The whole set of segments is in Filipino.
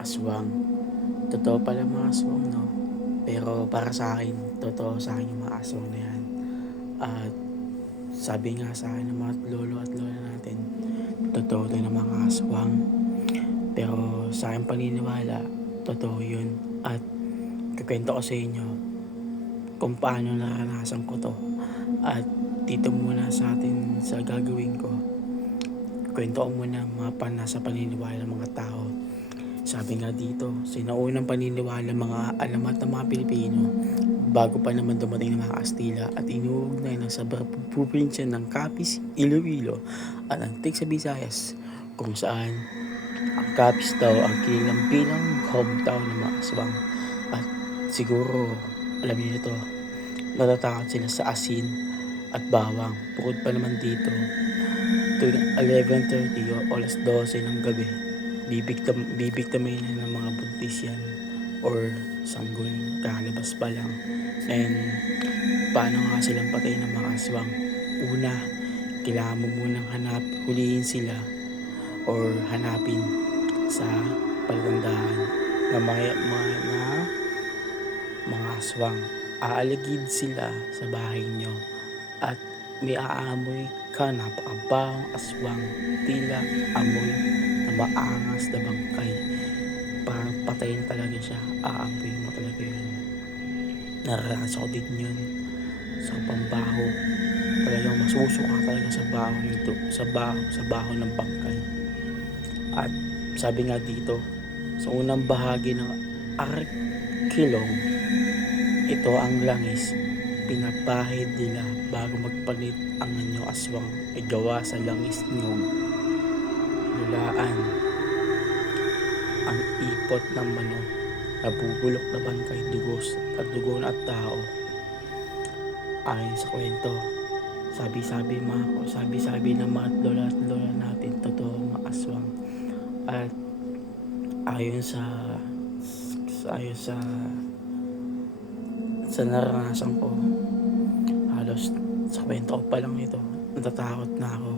Aswang. Totoo pala mga aswang 'no, pero para sa akin totoo sa'kin yung mga aswang na yan. At sabi nga sa'kin ng mga lolo at lola natin, totoo din ang mga aswang. Pero sa aking paniniwala, totoo yun at ikukuwento ko sa inyo kung paano naranasan ko 'to. At dito muna sa atin sa gagawin ko, kuwento ko muna ang mga nasa paniniwala ng mga tao. Sabi nga dito, sinaunang paniniwala mga alamat ng mga Pilipino bago pa naman dumating ng mga Kastila at inuugnay ng sa probinsya ng Capiz, Iloilo at Antique sa Visayas, kung saan ang Capiz daw ang kilalang bilang hometown ng mga aswang. At siguro alam niyo ito, natatakot sila sa asin at bawang. Bukod pa naman dito, tuwing 11:30 o 12:00 ng gabi, bibigtamin na ng mga buntis yan or sanggol kakalabas pa lang. And paano nga silang patayin ng mga aswang? Una, kailangan mo munang huliin sila or hanapin sa palatandaan na mga aswang. Aaligid sila sa bahay nyo at may aamoy ka napakabawang aswang, tila amoy na maangas na bangkay. Parang patay na talaga siya, aamoy mo talaga yun. Naranasan ko din yun sa pambaho. Talagang masusuka talaga sa baho nito, sa baho ng bangkay. At sabi nga dito, sa unang bahagi ng Arkilong, ito ang langis. Pinapahid nila bago magpalit ang anyong aswang ay gawa sa langis niyog, lulaan, ang ipot ng manok, nabubulok na bangkay, dugos at dugo at tao. Ayon sa kwento, sabi-sabi ng mga lola at lola natin, totoo ang mga aswang. At ayon sa ayon sa naranasan ko, halos sa kwento ko pa lang ito, natatakot na ako.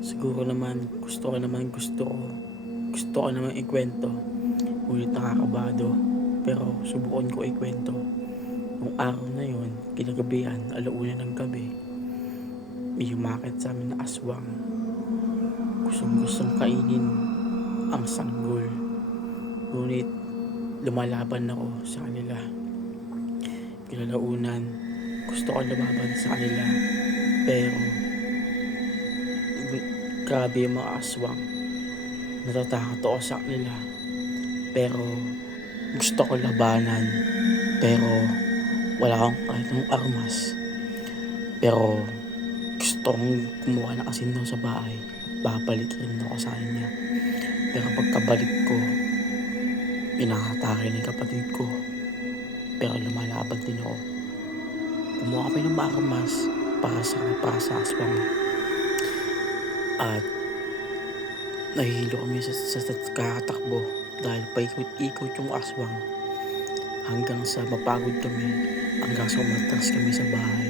Siguro naman gusto ko naman ikwento, ngunit nakakabado. Pero subukan ko ikwento. Nung araw na yon, kinagabihan, 1:00 ng gabi, may umakyat sa amin na aswang. Gustong kainin ang sanggol. Ngunit lumalaban ako sa kanila. Kinalaunan, gusto ko lumaban sa kanila. Pero grabe yung mga aswang. Natatakot ako sa kanila. Pero gusto ko labanan. Pero wala akong kahit anong armas. Pero gusto kong kumuha ng asin doon sa bahay at babalik rin ako sa kanya. Pero pagkabalik ko, inaatake ng kapatid ko. Pero lumalaban din ako. Kumuha kami ng armas para sa aswang. At nahihilo kami sa kakatakbo dahil paikot-ikot yung aswang hanggang sa mapagod kami, hanggang sa umatras kami sa bahay.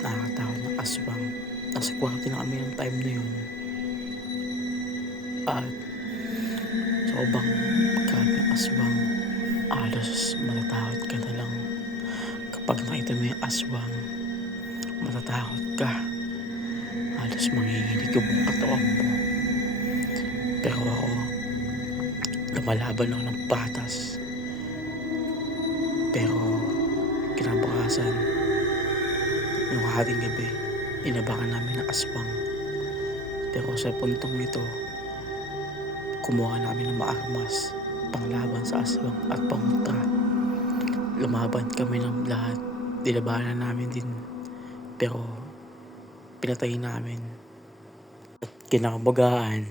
Nakakatakot ng aswang. Nasa kwarto na kami ng time na yun. At sobrang grabe ang aswang. Halos matatakot ka na lang. Kapag nakita mo yung aswang, matatakot ka. Halos manginginig yung buong katawan mo. Pero ako, lumalaban ako ng patas. Pero kinabukasan, yung hating gabi, inabakan namin ng aswang. Pero sa puntong ito, kumuha namin ng maarmas panglaban sa aswang at pangutra. Lumaban kami ng lahat, dilabanan namin din. Pero pinatay namin. At kinakabagaan,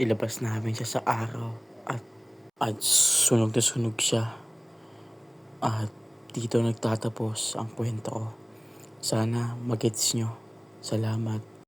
ilabas namin siya sa araw at sunog na sunog siya. At dito nagtatapos ang kwento ko. Sana magets nyo. Salamat.